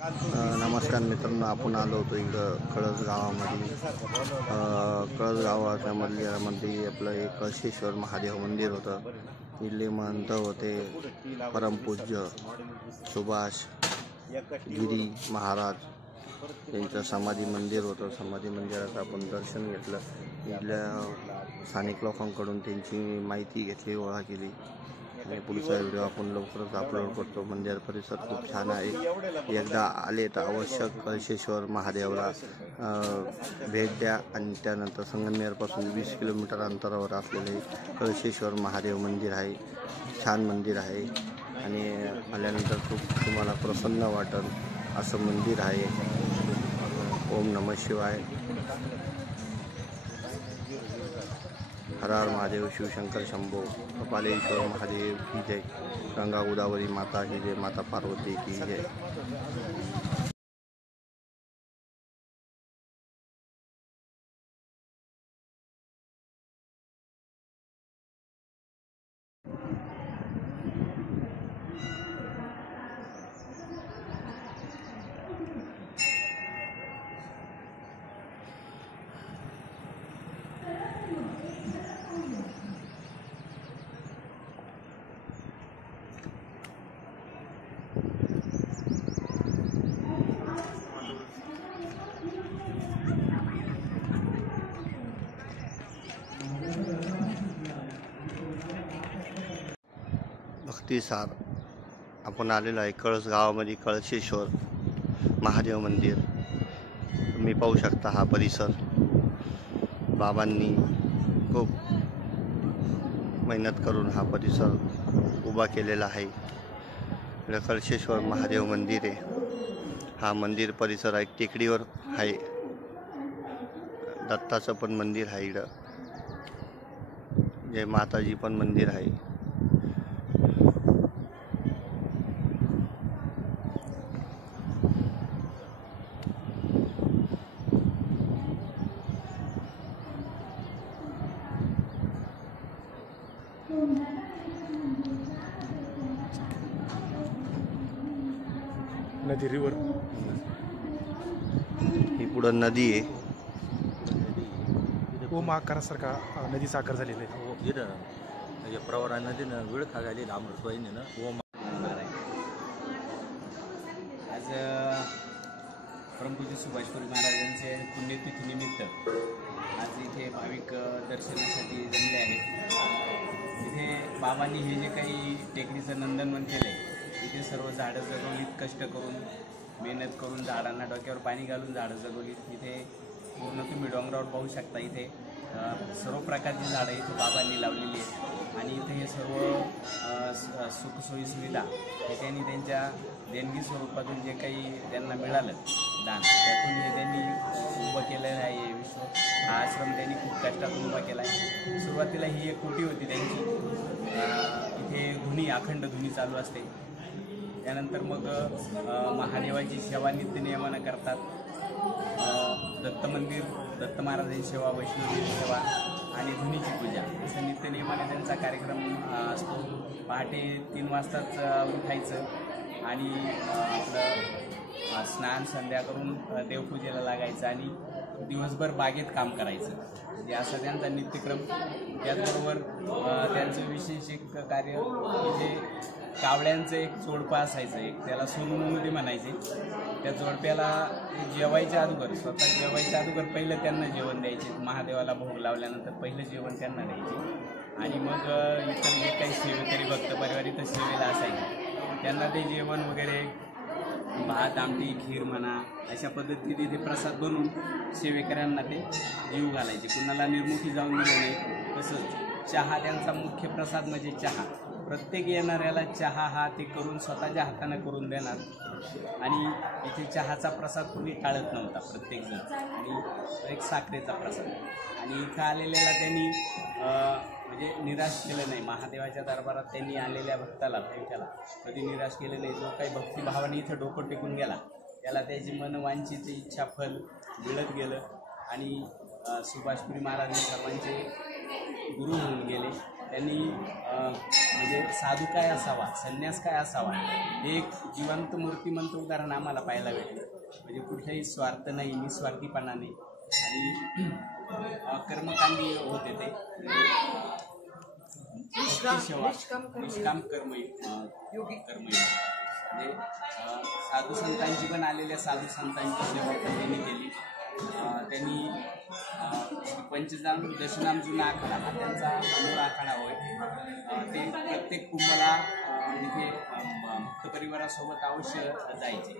नमस्कार मित्रांनो, आपण आलो होतो इकडं कळस गावामध्ये. कळस गावामध्ये आपलं एक कळशेश्वर महादेव मंदिर होतं. इथले महंत होते परमपूज्य सुभाष गिरी महाराज यांचं समाधी मंदिर होतं. समाधी मंदिराचं आपण दर्शन घेतलं. इथल्या स्थानिक लोकांकडून त्यांची माहिती घेतली, गोळा केली आणि पुढचा व्हिडिओ आपण लवकरच अपलोड करतो. मंदिर परिसर खूप छान आहे. एकदा आले तर आवश्यक कळशेश्वर महादेवला भेट द्या. आणि त्यानंतर संगमनेरपासून 20 किलोमीटर अंतरावर असलेले कळशेश्वर महादेव मंदिर आहे. छान मंदिर आहे आणि आल्यानंतर खूप तुम्हाला प्रसन्न वाटेल असं मंदिर आहे. ओम नमः शिवाय. हर हर महादेव, शिवशंकर शंभो, कपालेश्वर महादेव की जय. गंगा गोदावरी माता की जय, माता पार्वती की जय. भक्तिसार आपण आलेलो आहे कळस गावामध्ये. कळशेश्वर महादेव मंदिर तुम्ही पाहू शकता. हा परिसर बाबांनी खूप मेहनत करून हा परिसर उभा केलेला आहे. इकडं कळशेश्वर महादेव मंदिर आहे. हा मंदिर परिसर एक टेकडीवर आहे. दत्ताचं पण मंदिर आहे. इकडं जय माताजी पण मंदिर आहे. नदी रिवर ही पुढं नदी आहे. ओम आकारासारखा नदीचा आकार झालेला आहे. इथं प्रवरा नदीनं वेळ खागाली अमृतवाहिनीनं ओम. आज परमपूज्य सुभाषपुरी महाराजांचे पुण्यतिथीनिमित्त आज इथे भाविक दर्शनासाठी जमले आहेत. इथे बाबांनी हे जे काही टेकडीचं नंदनवन केलं आहे, इथे सर्व झाडं जगवलीत, कष्ट करून मेहनत करून झाडांना डोक्यावर पाणी घालून झाडं जगवलीत. इथे पूर्ण तुम्ही डोंगरावर पाहू शकता. इथे सर्व प्रकारची झाडं इथे बाबांनी लावलेली आहेत आणि इथे हे सर्व सुखसोयी सुविधा हे त्यांनी त्यांच्या देणगी स्वरूपातून जे काही त्यांना मिळालं दान, त्यातून हे त्यांनी उभं केलेलं आहे. हा आश्रम त्यांनी खूप कष्टातून उभा केला आहे. सुरुवातीला ही एक कोटी होती त्यांची. इथे धुनी, अखंड धुनी चालू असते. त्यानंतर मग महादेवाची सेवा नित्यनियमानं करतात. दत्त मंदिर, दत्त महाराजांची सेवा, वैष्णवीची सेवा आणि धुनीची पूजा असं नित्यनियमाने त्यांचा कार्यक्रम असतो. पहाटे 3 वाजताच उठायचं आणि आपलं स्नान संध्या करून देवपूजेला लागायचं आणि दिवसभर बागेत काम करायचं. म्हणजे असा त्यांचा नित्यक्रम. त्याचबरोबर त्यांचं विशेष एक कार्य म्हणजे कावळ्यांचं एक जोडपं असायचं. एक त्याला सोनूमुदी म्हणायचे. त्या जोडप्याला जेवायच्या अगोदर, स्वतः जेवायच्या अगोदर पहिलं त्यांना जेवण द्यायचे. महादेवाला भोग लावल्यानंतर पहिलं जेवण त्यांना द्यायचे आणि मग इतर जे काही सेवेकरी भक्त परिवार इथं सेवेला असायचे त्यांना ते जेवण वगैरे, भात आमटी खीर म्हणा, अशा पद्धतीने ते प्रसाद बनवून सेवेकऱ्यांना ते जीव घालायचे. कुणाला निर्मुखी जाऊन दिलं नाही. तसंच चहा त्यांचा मुख्य प्रसाद म्हणजे चहा. प्रत्येक येणाऱ्याला चहा हा ते करून स्वतःच्या हातानं करून देणार आणि इथे चहाचा प्रसाद कोणी टाळत नव्हता, प्रत्येकजण. आणि एक साखरेचा प्रसाद. आणि इथं आलेल्याला त्यांनी म्हणजे निराश केलं नाही. महादेवाच्या दरबारात त्यांनी आलेल्या भक्ताला, भाविकाला कधी निराश केलं नाही. जो काही भक्तिभावाने इथं डोकं टेकून गेला त्याला त्याची मनवांछित इच्छा फल मिळत गेलं आणि सुभाषपुरी महाराज सर्वांचे गुरु होऊन गेले. त्यांनी म्हणजे साधू काय असावा, संन्यास काय असावा, हे एक जिवंत मूर्तिमंत उदाहरण आम्हाला पाहायला भेटलं. म्हणजे कुठलाही स्वार्थ नाही, निस्वार्थीपणा नाही आणि कर्मकांडी होते ते. निष्काम कर्मयोग म्हणजे साधू संतांची पण आलेल्या साधू संतांची सेवा त्यांनी केली. त्यांनी पंचनाम दशनाम जुना आखाडा हा त्यांचा मूळ आखाडा होय. ते प्रत्येक कुंभाला इथे भक्त परिवारासोबत अवश्य जायचे.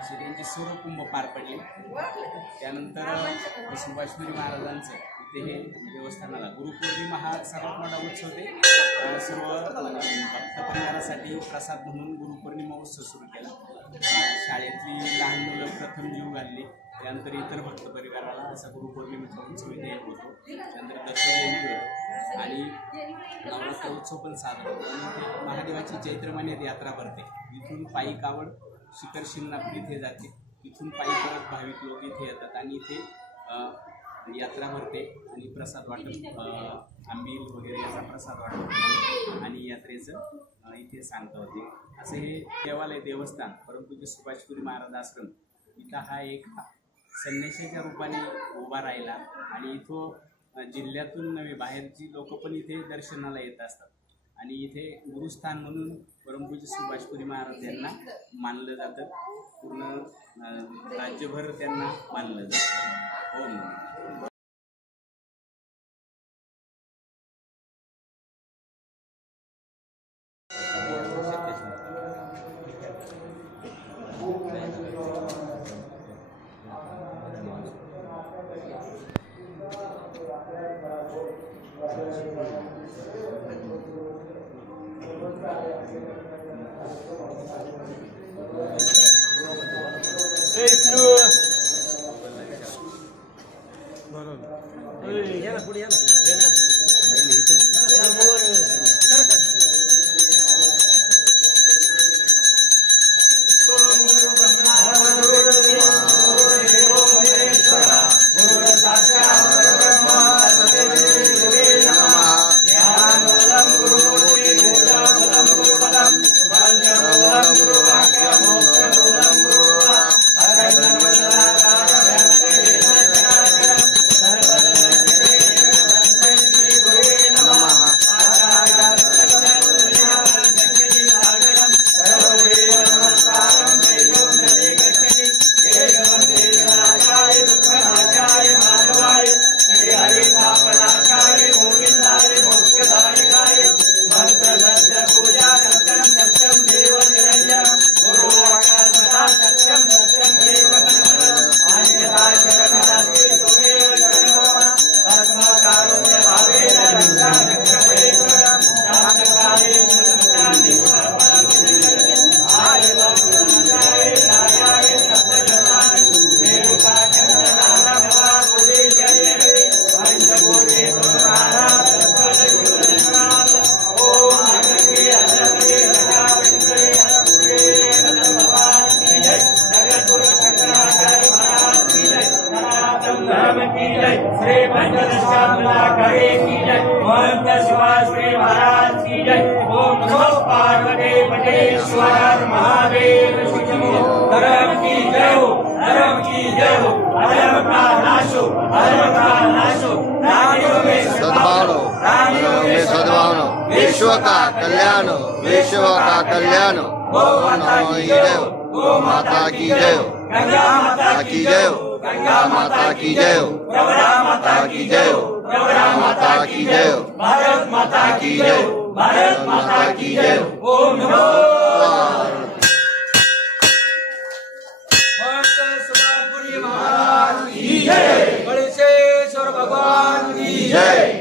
असे त्यांचे सर्व कुंभ पार पडले. त्यानंतर सुभाषपुरी महाराजांचं इथे हे देवस्थानाला गुरुपौर्णिमा हा सर्वात मोठा उत्सव ते सर्व भक्त परिवारासाठी प्रसाद म्हणून गुरुपौर्णिमा उत्सव सुरू केला. शाळेतली लहान मुलं प्रथम जीव घालली. त्यानंतर इतर भक्त परिवाराला असा गुरुपौर्णिमेचा उत्सव इथे होतो. त्यानंतर दत्त जयंती होतो आणि नवरात्र उत्सव पण साजरा होतो. आणि इथे महादेवाची चैत्र महिन्यात यात्रा भरते. इथून पायी कावड शिखर शिंगणापूर इथे जाते. इथून पायी परत भाविक लोक इथे येतात आणि इथे यात्रा भरते आणि प्रसाद वाटप आंबील वगैरे याचा प्रसाद वाटप आणि यात्रेचं इथे सांगता होते. असं हे देवालय देवस्थान परंतु सुभाषपुरी महाराज आश्रम इथं हा एक संन्यासाच्या रूपाने उभा राहिला आणि इथं जिल्ह्यातून नव्हे बाहेरची लोक पण इथे दर्शनाला येत असतात. आणि इथे गुरुस्थान म्हणून परमपूज्य सुभाषपुरी महाराज यांना मानलं जातं. पूर्ण राज्यभर त्यांना मानलं जातं. ओम नमः. विश्व का कल्याण गो माता की जय, गंगा माता की जय, गंगा माता की जय, माता की जय, माता की जय, भारत माता की जय, भारत माता की जय. ओम नमो सुभाषपुरी महाराज की जय, बळेश्वर भगवान की जय.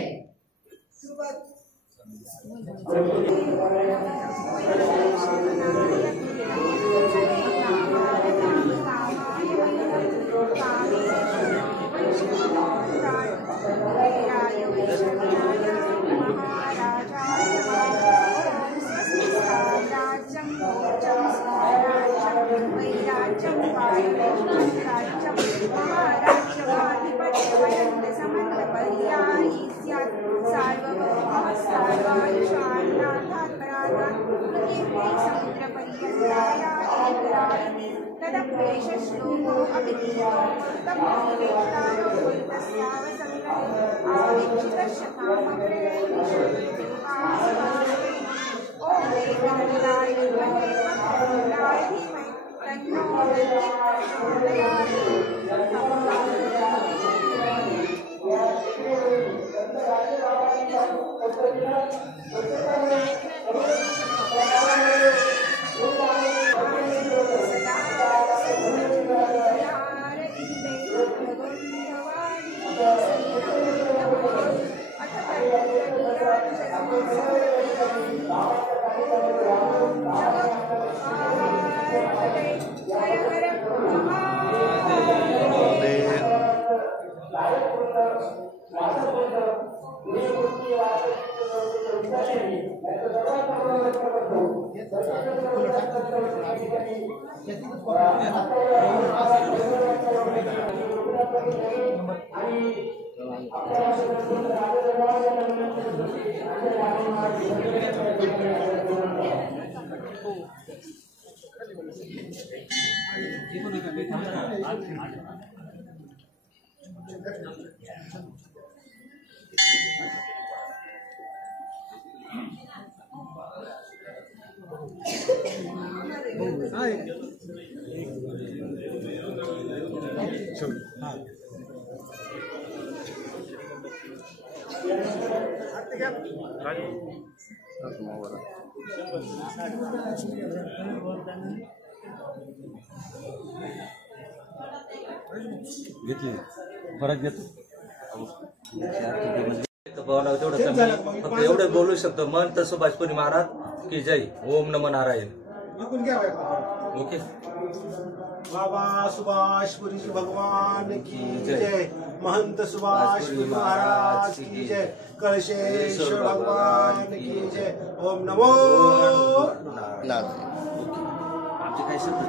सार्वभौम तदप्रेषश्लोको अभिधीतो तप्तनिवेष्टारो तस्यावसङ्गरे आविच्छितशतामग्रे ओम एकगणिताय विद्महे वक्रतुण्डाय धीमहि तन्नो दन्तिः घेतली परत घेतो भावना तेवढं कमी फक्त एवढं बोलू शकतो महंत सुभाषपुरी महाराज की जय ओम नमो नारायण ओके बाबा सुभाषपुरी भगवान की जय महंत सुभाषपुरी महाराज की जय कलशेश्वर भगवान की जय ओम नमो नारायण. आमचे काही शब्द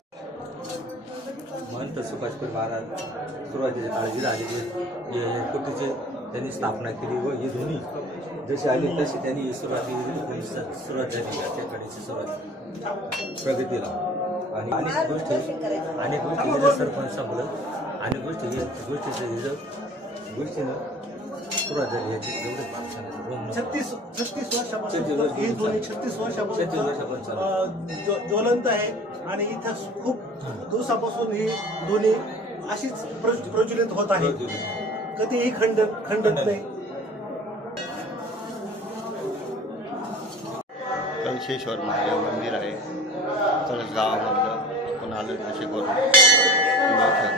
महंत सुभाषपुरी महाराज सुरुवातीच्या काळजी झालेले कुटीचे त्यांनी स्थापना केली व ही दोन्ही जशी आली तशी त्यांनी सुरुवात झाली त्याच्याकडेची सुरुवात प्रगतीला आणि अनेक गोष्टी सरपंच संपलं अनेक गोष्टीनं सुरुवात झाली याची जेवढे 36 वर्षापासून ही दोन्ही 36 वर्षापासून ज्वलंत आहे आणि इथं खूप दिवसापासून ही दोन्ही अशीच प्रज्वलित होत आहे कधीही खंडत नाही. कलशेश्वर महादेव मंदिर आहे कळस गावामधलं आपण आलं नाशिक करून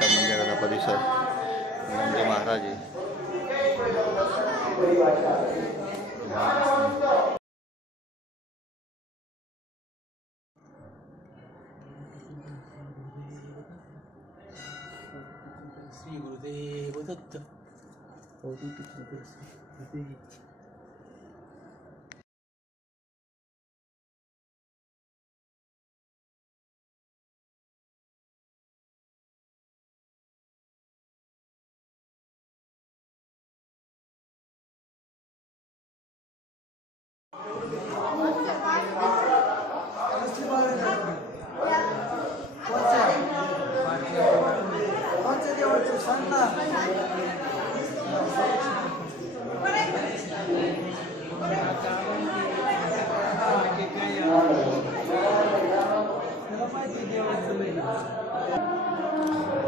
मंदिराचा परिसर नंदी महाराज आहे. श्री गुरुदेव दत्त.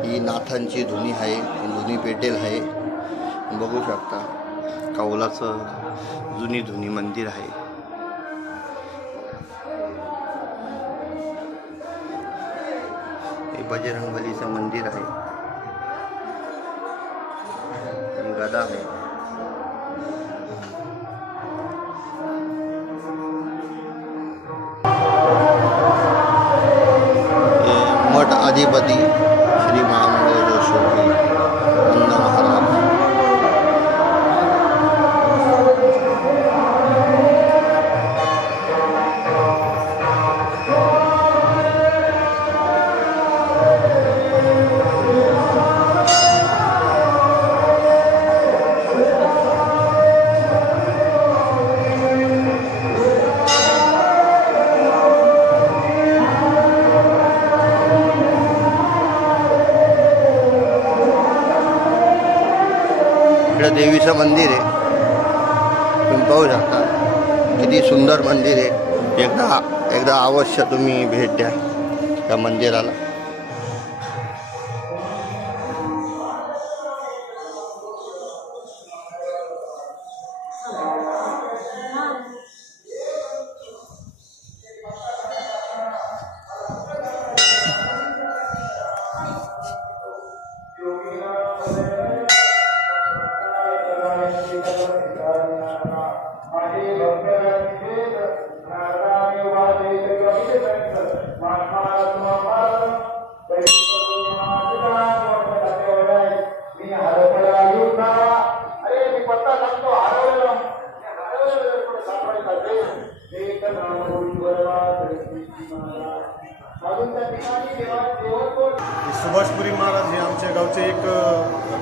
ही नाथांची धुनी आहे धुनी पेटेल आहे बघू शकता कौलाचं जुनी धुनी मंदिर आहे. हे बजरंगबलीचं मंदिर आहे गदा आहे. मठ अधिपती श्री महामंडळ जोशी नंद महाराज. इकडं देवीचं मंदिर आहे, तुम्ही पाहू शकता किती सुंदर मंदिर आहे. एकदा अवश्य तुम्ही भेट द्या त्या मंदिराला. सुभाषपुरी महाराज हे आमच्या गावचे एक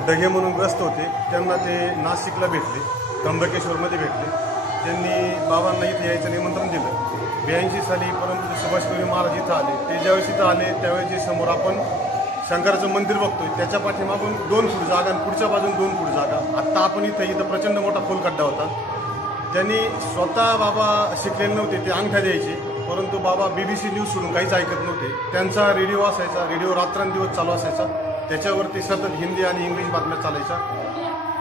डगे म्हणून ग्रस्त होते. त्यांना ते नाशिकला भेटले, त्र्यंबकेश्वरमध्ये भेटले. त्यांनी बाबांना इथे यायचं निमंत्रण दिलं. 82 साली परंतु सुभाषपुरी महाराज इथं आले. ते ज्यावेळेस इथं आले त्यावेळेस जे समोर आपण शंकराचं मंदिर बघतोय त्याच्या पाठीमागून 2 फूट जागा आणि पुढच्या बाजून 2 फूट जागा. आत्ता आपण इथं प्रचंड मोठा खोलखड्डा होता. त्यांनी स्वतः बाबा शिकलेले नव्हते, ते अंगठ्या द्यायचे, परंतु बाबा BBC न्यूज सोडून काहीच ऐकत नव्हते. त्यांचा रेडिओ असायचा, रेडिओ रात्रंदिवस चालू असायचा, त्याच्यावरती सतत हिंदी आणि इंग्लिश बातम्या चालायच्या.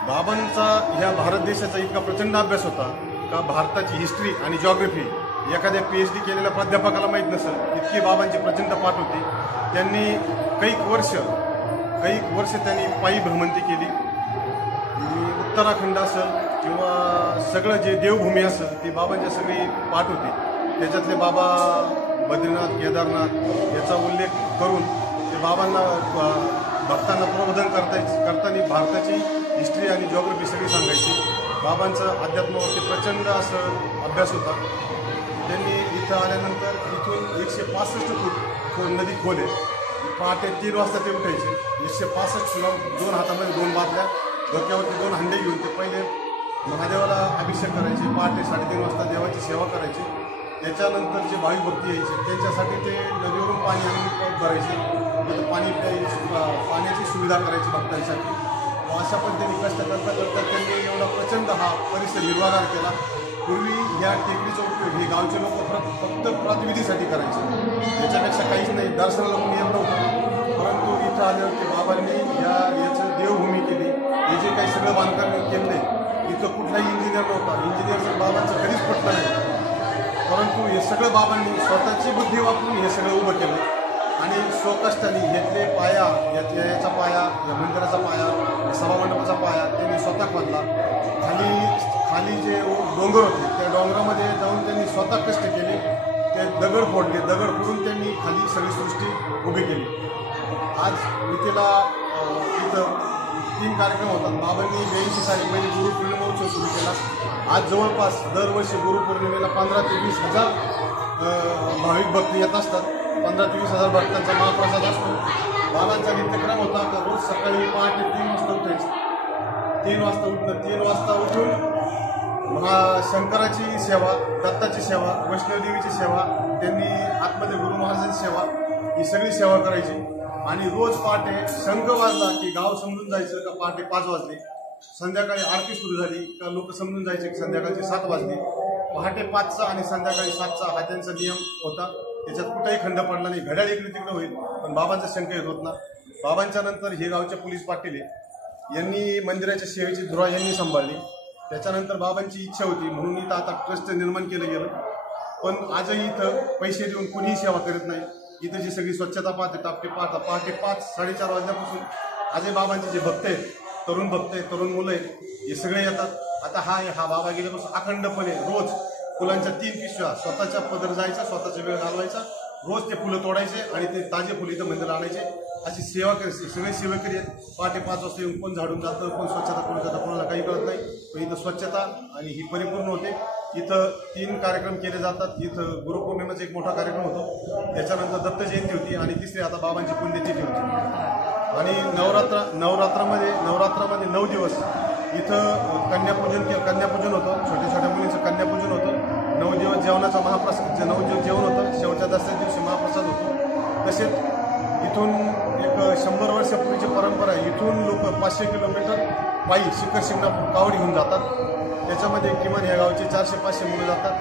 बाबांचा ह्या भारत देशाचा इतका प्रचंड अभ्यास होता का भारताची हिस्ट्री आणि जॉग्रफी एखाद्या PhD केलेल्या प्राध्यापकाला माहीत नसेल इतकी बाबांची प्रचंड पाठ होती. त्यांनी कैक वर्ष त्यांनी पायी भ्रमंती केली. उत्तराखंड असेल किंवा सगळं जे देवभूमी असेल ती बाबांची सगळी पाठ होती. त्याच्यातले बाबा बद्रीनाथ, केदारनाथ याचा उल्लेख करून ते बाबांना भक्तांना प्रबोधन करताना भारताची हिस्ट्री आणि जॉग्रफी सगळी सांगायची. बाबांचं अध्यात्मावरती प्रचंड असं अभ्यास होता. त्यांनी इथं आल्यानंतर इथून 165 फूट नदी खोल आहे. पहाटे 3 वाजता ते उठायचे. 165 फुलं, 2 हातामध्ये 2 बादल्या, डोक्यावरती 2 हंडे घेऊन ते पहिले महादेवाला अभिषेक करायचे. पहाटे 3:30 वाजता देवाची सेवा करायची. त्याच्यानंतर जे भाविक भक्ती यायचे त्यांच्यासाठी ते नदीवरून पाणी आणून भरायचे. पाण्याची सुविधा करायची भक्तांसाठी. अशा पद्धतीने कष्ट करता त्यांनी एवढा प्रचंड हा परिसर हिरवागार केला. पूर्वी या टेकडीचा उपयोग हे गावचे लोक फक्त प्रातिनिधीसाठी करायचे, त्याच्यापेक्षा काहीच नाही. दर्शनाला कोणी येत नव्हतं. परंतु इथं आल्यावरती बाबांनी याचं देवभूमी केली. हे जे काही सगळं बांधकाम केलं इथं कुठलाही इंजिनियर नव्हता. इंजिनियरचं बाबांचं कधीच पटलं नाही. परंतु हे सगळं बाबांनी स्वतःची बुद्धी वापरून हे सगळं उभं केलं आणि स्वकष्टाने घेतले. पाया याचा पाया, या मंदिराचा पाया, सभामंडपाचा पाया त्यांनी स्वतः खोदला. खाली जे डोंगर होते त्या डोंगरामध्ये जाऊन त्यांनी स्वतः कष्ट केले. ते दगड फोडले. दगड फोडून त्यांनी खाली सगळी सृष्टी उभी केली. आज इथेला इथं 3 कार्यक्रम होतात. बाबांनी 82 साली पहिले गुरुपौर्णिमोत्सव सुरू केला. आज जवळपास दरवर्षी गुरुपौर्णिमेला 15 ते 20 हजार भाविक भक्त येत असतात. 15 ते 20 हजार भक्तांचा महाप्रसाद असतो. बाबांचा नित्यक्रम होता तर रोज सकाळी पहाटे 3 वाजता उठायचं. 3 वाजता उठून शंकराची सेवा, दत्ताची सेवा, वैष्णवदेवीची सेवा, त्यांनी आतमध्ये गुरु महाराजांची सेवा, ही सगळी सेवा करायची. आणि रोज पहाटे शंख वाजला की गाव समजून जायचं का पहाटे 5 वाजले. संध्याकाळी आरती सुरू झाली का लोक समजून जायचे की संध्याकाळची 7 वाजली. पहाटे 5चा आणि संध्याकाळी 7चा हा त्यांचा नियम होता. त्याच्यात कुठेही खंड पडला नाही. घड्याळ इकडे तिकडे होईल पण बाबांचा शंख येत होत ना. बाबांच्या नंतर हे गावचे पोलीस पाटील यांनी मंदिराच्या सेवेची धुरा यांनी सांभाळली. त्याच्यानंतर बाबांची इच्छा होती म्हणून इथं आता ट्रस्ट निर्माण केलं गेलं. पण आजही इथं पैसे देऊन कोणीही सेवा करत नाही. इथं जी सगळी स्वच्छता पाहते टापटे पाहता पहाटे 5-4:30 वाजल्यापासून आजही बाबांचे जे भक्त आहेत, तरुण भक्त आहेत, तरुण मुलं आहेत, हे सगळे येतात. आता हा बाबा गेल्यापासून अखंडपणे रोज फुलांच्या 3 पिशव्या स्वतःच्या पदर जायचा, स्वतःचा वेळ घालवायचा, रोज ते फुलं तोडायचे आणि ते ताजे फुलं इथं मंदिरात आणायचे. अशी सेवा करायची. सगळे सेवेकरी आहेत. पहाटे 5 वाजता येऊन कोण झाडून जातं, कोण स्वच्छता करून जातं, कोणाला काही कळत नाही. पण इथं स्वच्छता आणि ही परिपूर्ण होते. इथं 3 कार्यक्रम केले जातात. इथं गुरुपौर्णिमेचा एक मोठा कार्यक्रम होतो. त्याच्यानंतर दत्त जयंती होती आणि तिसरी आता बाबांची पुण्यतिथी होती. आणि नवरात्रामध्ये 9 दिवस इथं कन्यापूजन होतं. छोट्या छोट्या मुलींचं कन्यापूजन होतं. 9 दिवस जेवणाचा महाप्रसाद, 9 दिवस जेवण होतं. शेवटच्या 10व्या दिवशी महाप्रसाद होतो. तसेच इथून एक 100 वर्षापूर्वीची परंपरा आहे. इथून लोक 500 किलोमीटर पायी शिखर शिंगणापूर कावड घेऊन जातात. त्याच्यामध्ये किमान या गावचे 400-500 मुलं जातात.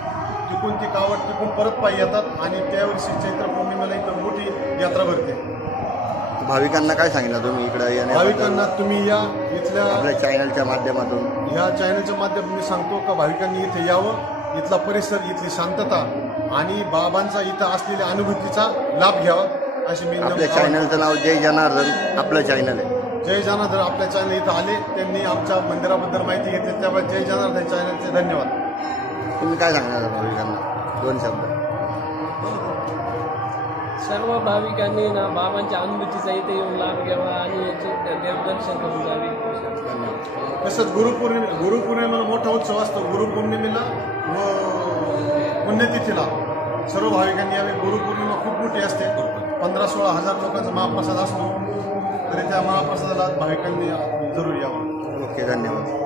तिकून ती कावड तिकून परत पायी येतात आणि त्यावर्षी चैत्र पौर्णिमेला इथं मोठी यात्रा भरते. भाविकांना काय सांगितलं तुम्ही इकडे येण्याबद्दल? भाविकांना तुम्ही या इथल्या आपल्या चॅनलच्या माध्यमातून ह्या चॅनलच्या माध्यमातून मी सांगतो का भाविकांनी इथे यावं. इथला परिसर, इथली शांतता आणि बाबांचा इथं असलेल्या अनुभूतीचा लाभ घ्यावा अशी मी. आपल्या चॅनलचं नाव जय जनार्दन आपलं चॅनल आहे. जय जनार्दन आपल्या चॅनल इथं आले, त्यांनी आमच्या मंदिराबद्दल माहिती घेतली, त्यामुळे जय जनार्दन चॅनलचे धन्यवाद. तुम्ही काय सांगणार भाविकांना 2 शब्द? सर्व भाविकांनी ना बाबांच्या अनुभूतीचा इथे येऊन लाभ घ्यावा आणि याचे देवदर्शन करून जावे. तसंच गुरुपौर्णिमेला मोठा उत्सव असतो. गुरुपौर्णिमेला व पुण्यतिथीला सर्व भाविकांनी यावे. गुरुपौर्णिमा खूप मोठी असते. 15-16 हजार लोकांचा महाप्रसाद असतो. तरी त्या महाप्रसादाला भाविकांनी जरूर यावं. ओके, धन्यवाद.